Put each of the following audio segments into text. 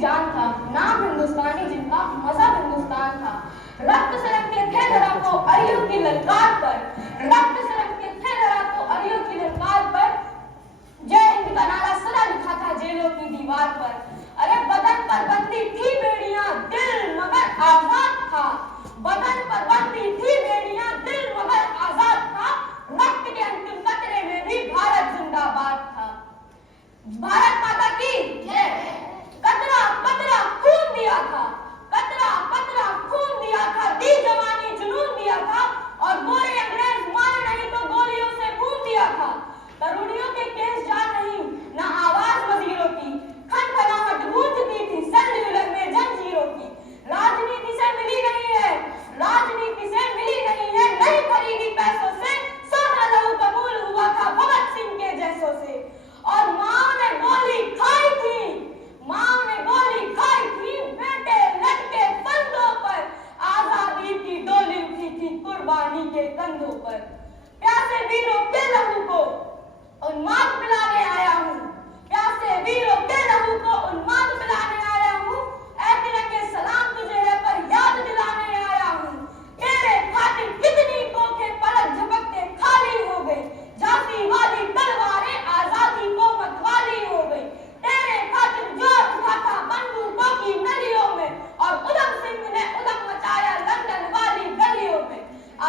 जान था, नाम हिंदुस्तानी जिनका मजहब हिंदुस्तान था। रक्त से रंगे थे धरा को अरियों की ललकार पर, रक्त से रंगे थे धरा को अरियों की ललकार पर, जय हिंद का नारा सदा लिखा था जेलों की दीवार पर। अरे बदन पर बंदी थी बेड़ियां, दिल मगर आजाद था। बदन पर बंदी थी बेड़ियां, दिल मगर आजाद था। रक्त के अंतिम कतरे में भी भारत जिंदाबाद था। भारत माता की जय। कतरा कतरा खून दिया था, कतरा कतरा खून दिया था, दी जवानी जुनून दिया था, और गोरे अंग्रेज मारे नहीं तो गोलियों से खून दिया था। तरुणियों के केस जान नहीं, ना आवाज वजीरों की, खनखनाहट गूंजती थी सल्लूलर में जंजीरों की। राजनीति से मिली नहीं है, राजनीति से मिली नहीं है, नहीं खरीदी पैसों से, सोना लहू कबूल हुआ था भगत सिंह के जैसों से। और माँ ने गोली खाई थी, माँ ने गोली खाई थी, बेटे लटके कंधों पर, आजादी की डोली उठी थी कुर्बानी के कंधों पर। प्यासे वीरों के लहू को उन्माद पिलाने आया हूँ, प्यासे वीरों के लहू को उन्माद पिलाने आया हूँ। ऐ तिरंगे सलाम तुझे है पर याद दिलाने आया हूँ। तेरे खातिर कितनी कोखे पलक झपकते खाली हो गई, झांसी वाली तलवारें आजादी को मतवाली हो गई। तेरे खातिर जोर उठा था बंदूकों की नलियों में, और उधम सिंह ने उधम मचाया लंदन वाली गलियों में।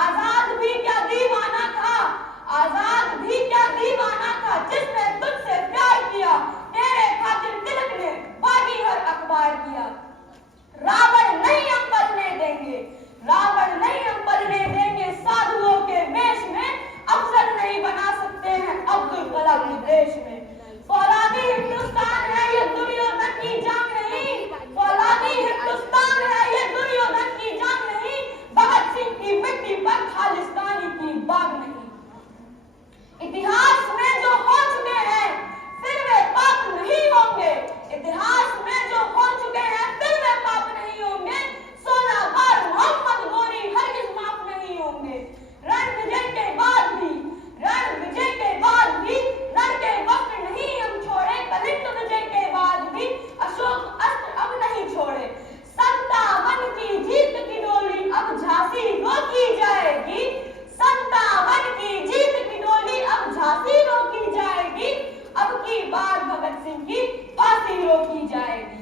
आजाद भी क्या दीवाना था, आजाद भी क्या दीवाना था, जिसने तुझसे प्यार किया। तेरे खातिर तिलक ने बागी हर अखबार किया। रावण नहीं हम पलने देंगे, रावण नहीं हम पलने देंगे, साधुओं के वेश में अफसर नहीं बना सकते हैं अब्दुल कलाम के देश में। फौलादी हिंदुस्तान है ये दुर्योधन की जान नहीं, फौलादी हिंदुस्तान है ये दुर्योधन की जान नहीं, भगत सिंह की मिट्टी पर खालिस्तानी की बाग नहीं। इतिहास में जो हो चुके हैं फिर वे पाप नहीं होंगे, इतिहास में जो हो चुके हैं फिर वे पाप नहीं होंगे। 16 बार मोहम्मद गोरी हरगिज माफ नहीं होंगे। रण विजय के बाद भी, रण विजय के बाद भी रण के वस्त्र नहीं हम छोड़े, कलिंग विजय के बाद भी अशोक अस्त्र अब नहीं छोड़े। 57 की जीत की डोली अब झांसी रोकी जाएगी, 57 की जीत की डोली अब झांसी रोकी जाएगी, अब की बार भगत सिंह की फांसी रोकी जाएगी।